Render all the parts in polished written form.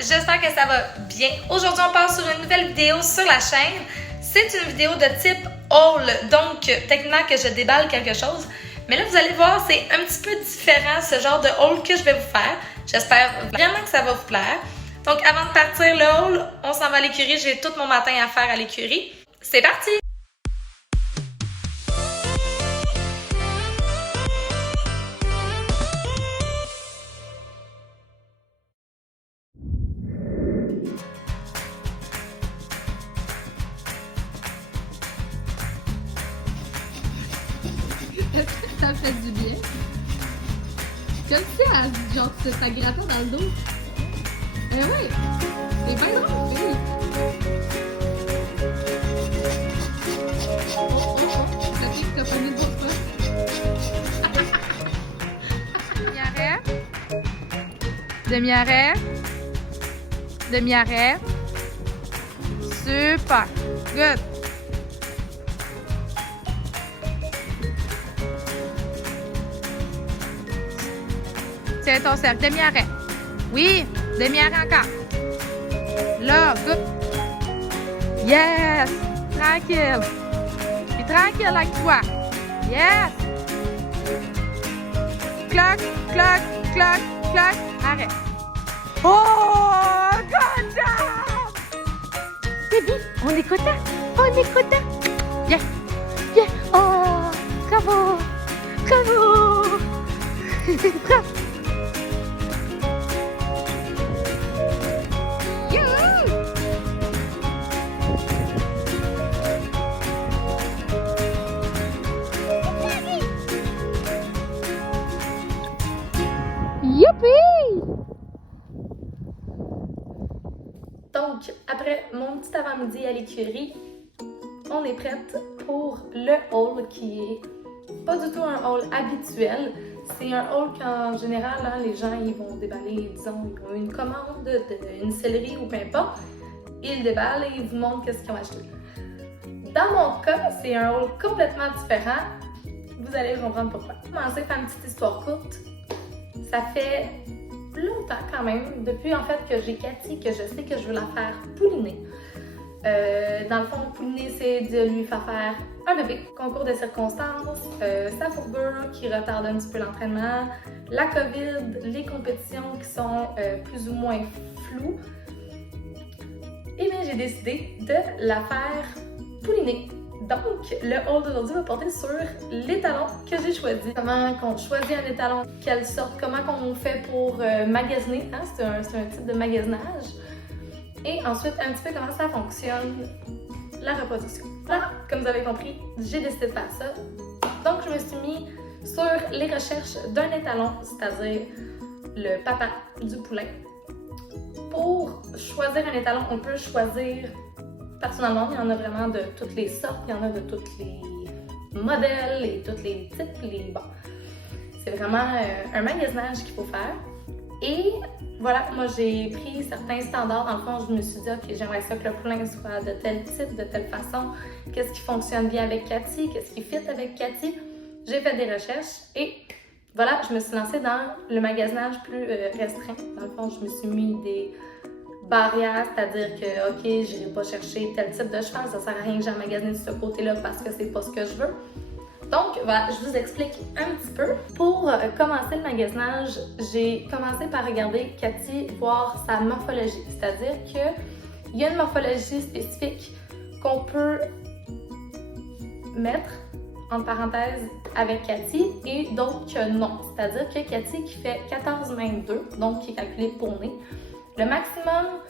j'espère que ça va bien. Aujourd'hui, on passe sur une nouvelle vidéo sur la chaîne. C'est une vidéo de type haul, donc techniquement que je déballe quelque chose. Mais là, vous allez voir, c'est un petit peu différent ce genre de haul que je vais vous faire. J'espère vraiment que ça va vous plaire. Donc avant de partir le haul, on s'en va à l'écurie. J'ai tout mon matin à faire à l'écurie. C'est parti! Ça fait du bien. Comme si genre ça grattait dans le dos. Eh oui! C'est bien drôle, fille! Oh, ça fait que t'as pas mis de bon Demi-arrêt. Demi-arrêt. Demi-arrêt. Super. Good. Tiens ton cercle. Demi-arrêt. Oui. Demi-arrêt encore. Là. Good. Yes. Tranquille. Puis tranquille avec toi. Yes. Cloc, cloc, cloc, cloc. Arrête. Oh, good job! Baby, on est content. On est content. Yeah. Yeah. Oh, bravo. Bravo. Bravo. Youpi! Donc, après mon petit avant-midi à l'écurie, on est prête pour le haul qui est pas du tout un haul habituel. C'est un haul qu'en général, hein, les gens ils vont déballer, disons, ils ont une commande d'une sellerie ou peu importe. Ils déballent et ils vous montrent qu'est-ce qu'ils ont acheté. Dans mon cas, c'est un haul complètement différent. Vous allez comprendre pourquoi. Je vais commencer par une petite histoire courte. Ça fait longtemps quand même, depuis en fait que j'ai Cathy, que je sais que je veux la faire pouliner. Dans le fond, pouliner, c'est de lui faire un bébé. Concours de circonstances, sa fourbure qui retarde un petit peu l'entraînement, la COVID, les compétitions qui sont plus ou moins floues. Et bien, j'ai décidé de la faire pouliner. Donc, le haul d'aujourd'hui va porter sur l'étalon que j'ai choisi. Comment qu'on choisit un étalon, quelle sorte, comment qu'on fait pour magasiner, hein? C'est un type de magasinage. Et ensuite, un petit peu comment ça fonctionne, la reproduction. Voilà, comme vous avez compris, j'ai décidé de faire ça. Donc, je me suis mis sur les recherches d'un étalon, c'est-à-dire le papa du poulain. Pour choisir un étalon, on peut choisir. Personnellement, il y en a vraiment de toutes les sortes, il y en a de tous les modèles et tous les types. Bon, c'est vraiment un magasinage qu'il faut faire. Et voilà, moi j'ai pris certains standards. Dans le fond, je me suis dit, ok, j'aimerais ça que le poulain soit de tel type, de telle façon. Qu'est-ce qui fonctionne bien avec Cathy? Qu'est-ce qui fit avec Cathy? J'ai fait des recherches et voilà, je me suis lancée dans le magasinage plus restreint. Dans le fond, je me suis mis des barrières, c'est-à-dire que, ok, je n'irai pas chercher tel type de cheval, ça sert à rien que j'ai magasiné de ce côté-là parce que c'est pas ce que je veux. Donc, voilà, je vous explique un petit peu. Pour commencer le magasinage, j'ai commencé par regarder Cathy, voir sa morphologie, c'est-à-dire qu'il y a une morphologie spécifique qu'on peut mettre en parenthèse avec Cathy et d'autres que non. C'est-à-dire que Cathy qui fait 14 mains 2, donc qui est calculé pour nez, le maximum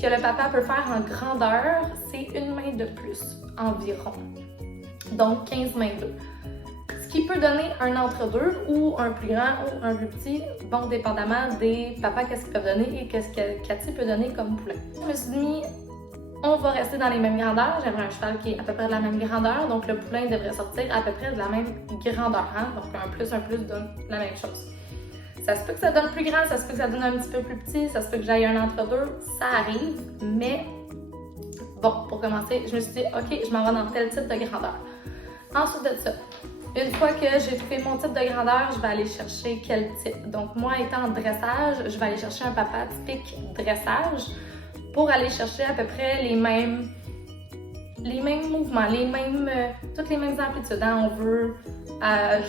que le papa peut faire en grandeur, c'est une main de plus environ. Donc 15 mains 2. Ce qui peut donner un entre-deux ou un plus grand ou un plus petit, bon, dépendamment des papas, qu'est-ce qu'ils peuvent donner et qu'est-ce que Cathy peut donner comme poulain. Je me suis dit, on va rester dans les mêmes grandeurs. J'aimerais un cheval qui est à peu près de la même grandeur, donc le poulain devrait sortir à peu près de la même grandeur. Hein? Donc un plus donne la même chose. Ça se peut que ça donne plus grand, ça se peut que ça donne un petit peu plus petit, ça se peut que j'aille un entre-deux, ça arrive, mais bon, pour commencer, je me suis dit, ok, je m'en vais dans tel type de grandeur. Ensuite de ça, Une fois que j'ai trouvé mon type de grandeur, je vais aller chercher quel type. Donc moi, étant en dressage, je vais aller chercher un papa typique dressage pour aller chercher à peu près les mêmes mouvements, toutes les mêmes amplitudes. Hein.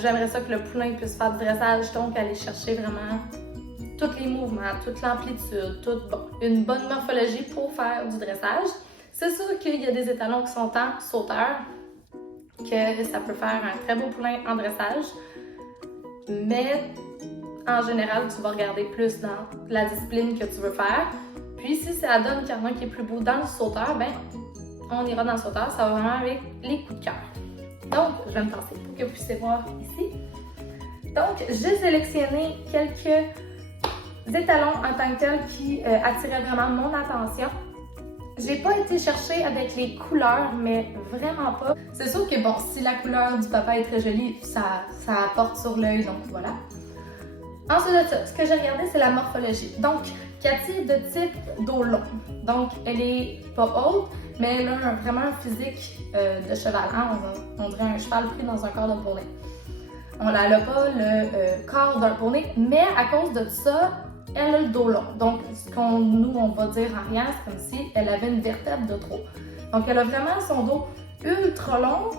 J'aimerais ça que le poulain puisse faire du dressage, donc aller chercher vraiment tous les mouvements, toute l'amplitude, une bonne morphologie pour faire du dressage. C'est sûr qu'il y a des étalons qui sont en sauteur, que ça peut faire un très beau poulain en dressage, mais en général, tu vas regarder plus dans la discipline que tu veux faire. Puis si ça donne qu'il y en a un qui est plus beau dans le sauteur, ben on ira dans le sauteur, ça va vraiment avec les coups de cœur. Donc, je vais me passer pour que vous puissiez voir ici. Donc, j'ai sélectionné quelques étalons en tant que tels qui attiraient vraiment mon attention. J'ai pas été chercher avec les couleurs, mais vraiment pas. C'est sûr que bon, si la couleur du papa est très jolie, ça apporte sur l'œil, donc voilà. Ensuite de ça, ce que j'ai regardé, c'est la morphologie. Donc, Cathy est de type dos long. Donc, elle est pas haute, mais elle a vraiment un physique de cheval. Hein? On dirait un cheval pris dans un corps de poney. Elle n'a pas le corps d'un poney, mais à cause de ça, elle a le dos long. Donc, on va dire en rien, c'est comme si elle avait une vertèbre de trop. Donc, elle a vraiment son dos ultra long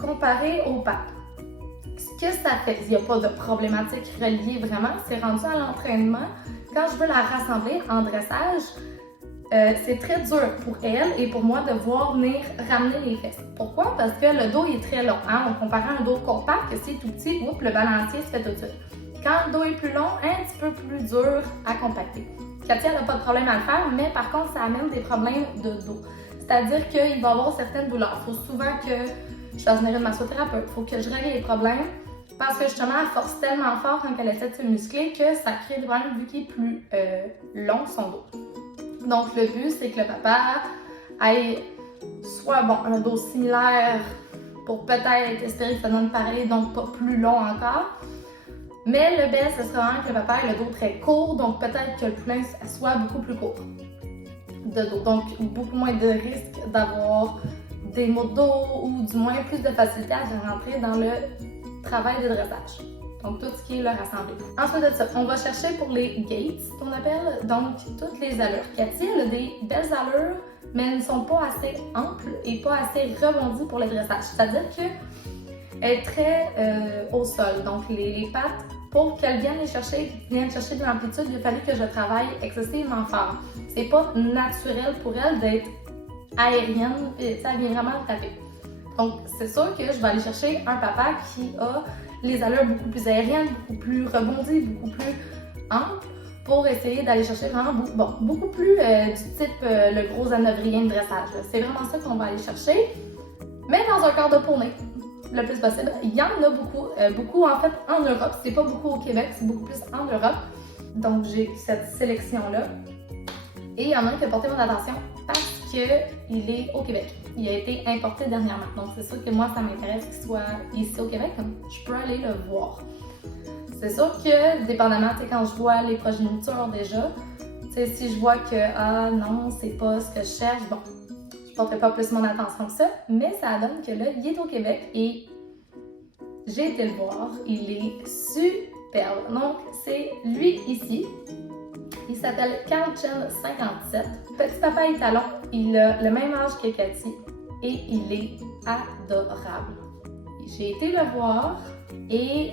comparé aux pattes. Ce que ça fait, il n'y a pas de problématique reliée vraiment, c'est rendu à l'entraînement. Quand je veux la rassembler en dressage, c'est très dur pour elle et pour moi de voir venir ramener les fesses. Pourquoi? Parce que le dos est très long. Hein? On compare à un dos compact, que c'est tout petit, le balancier se fait tout de suite. Quand le dos est plus long, un petit peu plus dur à compacter. Cathy, elle n'a pas de problème à le faire, mais par contre, ça amène des problèmes de dos. C'est-à-dire qu'il va y avoir certaines douleurs. Il faut souvent que je fasse venir une massothérapeute. Il faut que je règle les problèmes parce que justement, elle force tellement fort quand elle essaie de se muscler que ça crée des problèmes vu qu'il est plus long son dos. Donc, le but, c'est que le papa ait soit un dos similaire pour peut-être espérer que ça donne pareil, donc pas plus long encore. Mais le best, ce serait vraiment que le papa ait le dos très court, donc peut-être que le poulain soit beaucoup plus court de dos. Donc, beaucoup moins de risque d'avoir des maux de dos ou du moins plus de facilité à rentrer dans le travail de dressage. Donc, tout ce qui est le rassemblé. Ensuite de ça, on va chercher pour les gaits, qu'on appelle, donc toutes les allures. Cathy, elle a des belles allures, mais elles ne sont pas assez amples et pas assez rebondies pour le dressage. C'est-à-dire qu'elle est très au sol. Donc, les pattes, pour qu'elles viennent chercher de l'amplitude, il a fallu que je travaille excessivement fort. C'est pas naturel pour elle d'être aérienne, et ça vient vraiment le taper. Donc, c'est sûr que je vais aller chercher un papa qui a les allures beaucoup plus aériennes, beaucoup plus rebondies, beaucoup plus amples, pour essayer d'aller chercher vraiment beaucoup plus du type le gros hanovérien de dressage. C'est vraiment ça qu'on va aller chercher, mais dans un corps de poney, le plus possible. Il y en a beaucoup en fait en Europe, c'est pas beaucoup au Québec, c'est beaucoup plus en Europe. Donc j'ai cette sélection-là. Et il y en a un qui a porté mon attention parce qu'il est au Québec. Il a été importé dernièrement. Donc c'est sûr que moi, ça m'intéresse qu'il soit ici au Québec, comme je peux aller le voir. C'est sûr que, dépendamment, quand je vois les progénitures déjà, si je vois que, non, c'est pas ce que je cherche, bon, je porterai pas plus mon attention que ça, mais ça donne que là, il est au Québec et j'ai été le voir. Il est superbe. Donc, c'est lui ici. Il s'appelle Carl Chen 57. Petit papa étalon, il a le même âge que Cathy et il est adorable. J'ai été le voir et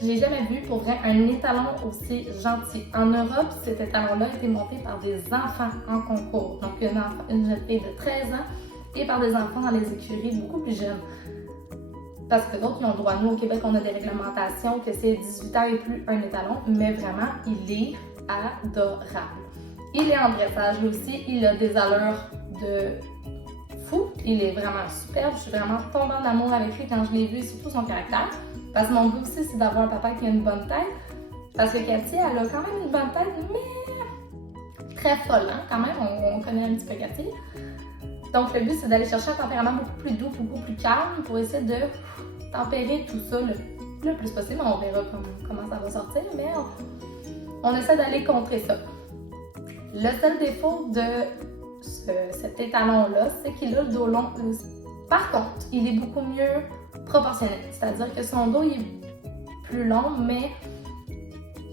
j'ai jamais vu pour vrai un étalon aussi gentil. En Europe, cet étalon-là a été monté par des enfants en concours. Donc une jeune fille de 13 ans et par des enfants dans les écuries beaucoup plus jeunes. Parce que d'autres, ils ont le droit. Nous, au Québec, on a des réglementations que c'est 18 ans et plus un étalon, mais vraiment, il est adorable. Il est en dressage aussi, il a des allures de fou, il est vraiment superbe, je suis vraiment tombée en amour avec lui quand je l'ai vu, surtout son caractère. Parce que mon but aussi, c'est d'avoir un papa qui a une bonne tête, parce que Cathy, elle a quand même une bonne tête, mais très folle, hein? Quand même, on connaît un petit peu Cathy. Donc le but, c'est d'aller chercher un tempérament beaucoup plus doux, beaucoup plus calme, pour essayer de tempérer tout ça le plus possible. On verra comment ça va sortir, mais on essaie d'aller contrer ça. Le seul défaut de cet étalon-là, c'est qu'il a le dos long aussi. Par contre, il est beaucoup mieux proportionnel. C'est-à-dire que son dos il est plus long, mais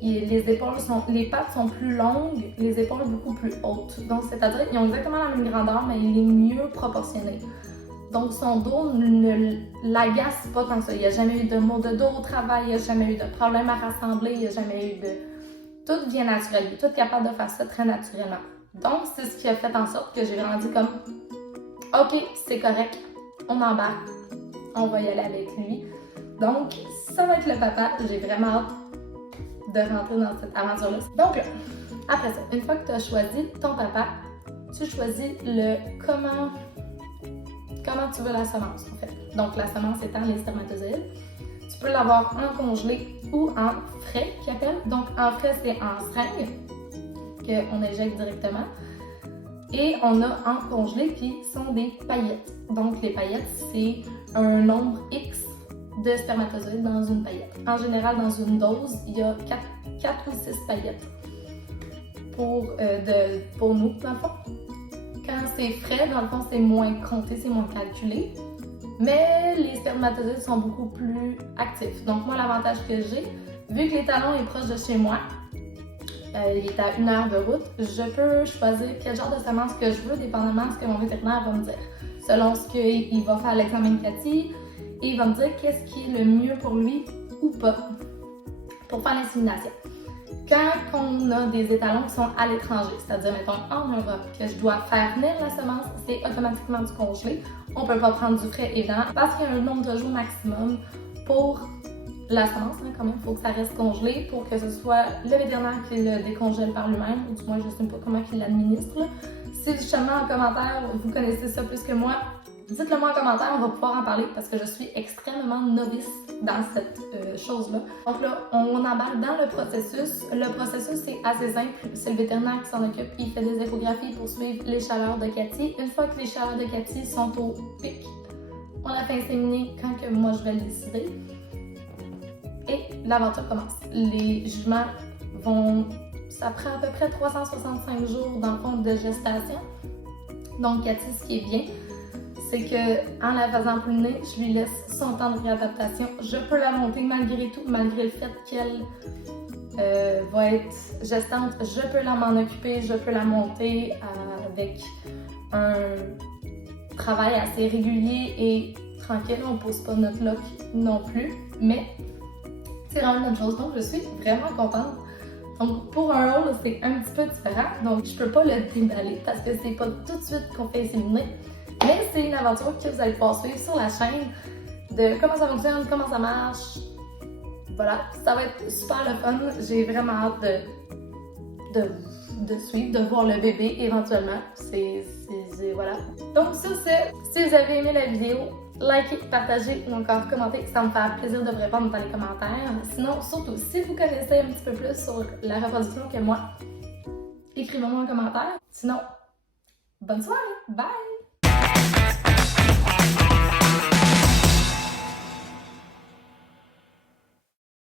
les pattes sont plus longues, les épaules beaucoup plus hautes. Donc, c'est-à-dire qu'ils ont exactement la même grandeur, mais il est mieux proportionné. Donc, son dos ne l'agace pas tant que ça. Il n'y a jamais eu de maux de dos au travail, il n'y a jamais eu de problème à rassembler, il n'y a jamais eu de... Tout vient naturel, il est tout capable de faire ça très naturellement. Donc, c'est ce qui a fait en sorte que j'ai vraiment dit comme « Ok, c'est correct, on embarque, on va y aller avec lui. » Donc, ça va être le papa, j'ai vraiment hâte de rentrer dans cette aventure-là. Donc là, après ça, une fois que tu as choisi ton papa, tu choisis le comment tu veux la semence en fait. Donc la semence étant les spermatozoïdes. Tu peux l'avoir en congelé ou en frais qu'ils appellent. Donc en frais, c'est en seringue qu'on injecte directement. Et on a en congelé qui sont des paillettes. Donc les paillettes, c'est un nombre X de spermatozoïdes dans une paillette. En général, dans une dose, il y a 4 ou 6 paillettes pour nous, dans le fond. Quand c'est frais, dans le fond, c'est moins compté, c'est moins calculé. Mais les spermatozoïdes sont beaucoup plus actifs. Donc moi, l'avantage que j'ai, vu que l'étalon est proche de chez moi, il est à 1 heure de route, je peux choisir quel genre de semence que je veux, dépendamment de ce que mon vétérinaire va me dire. Selon ce qu'il va faire l'examen de Cathy, et il va me dire qu'est-ce qui est le mieux pour lui ou pas pour faire l'insémination. Quand on a des étalons qui sont à l'étranger, c'est-à-dire, mettons, en Europe, que je dois faire venir la semence, c'est automatiquement du congelé. On ne peut pas prendre du frais, évidemment, parce qu'il y a un nombre de jours maximum pour la semence, hein, quand même. Il faut que ça reste congelé pour que ce soit le vétérinaire qui le décongèle par lui-même, ou du moins, je ne sais pas comment il l'administre. Si justement, en commentaire, vous connaissez ça plus que moi, dites-le moi en commentaire, on va pouvoir en parler parce que je suis extrêmement novice dans cette chose-là. Donc là, on embarque dans le processus. Le processus, c'est assez simple. C'est le vétérinaire qui s'en occupe. Il fait des échographies pour suivre les chaleurs de Cathy. Une fois que les chaleurs de Cathy sont au pic, on la fait inséminer quand que moi je vais le décider. Et l'aventure commence. Les juments vont... Ça prend à peu près 365 jours dans le fond de gestation. Donc Cathy, ce qui est bien, c'est qu'en la faisant pruner, je lui laisse son temps de réadaptation. Je peux la monter malgré tout, malgré le fait qu'elle va être gestante. Je peux m'en occuper, je peux la monter avec un travail assez régulier et tranquille. On ne pose pas notre lock non plus, mais c'est vraiment une bonne chose. Donc, je suis vraiment contente. Donc, pour un haul, c'est un petit peu différent. Donc, je peux pas le déballer parce que c'est pas tout de suite qu'on fait inséminer. Mais c'est une aventure que vous allez pouvoir suivre sur la chaîne de comment ça fonctionne, comment ça marche. Voilà, ça va être super le fun. J'ai vraiment hâte de suivre, de voir le bébé éventuellement. Voilà. Donc sur ce, si vous avez aimé la vidéo, likez, partagez ou encore commentez. Ça me fait plaisir de vous répondre dans les commentaires. Sinon, surtout, si vous connaissez un petit peu plus sur la reproduction que moi, écrivez-moi en commentaire. Sinon, bonne soirée! Bye!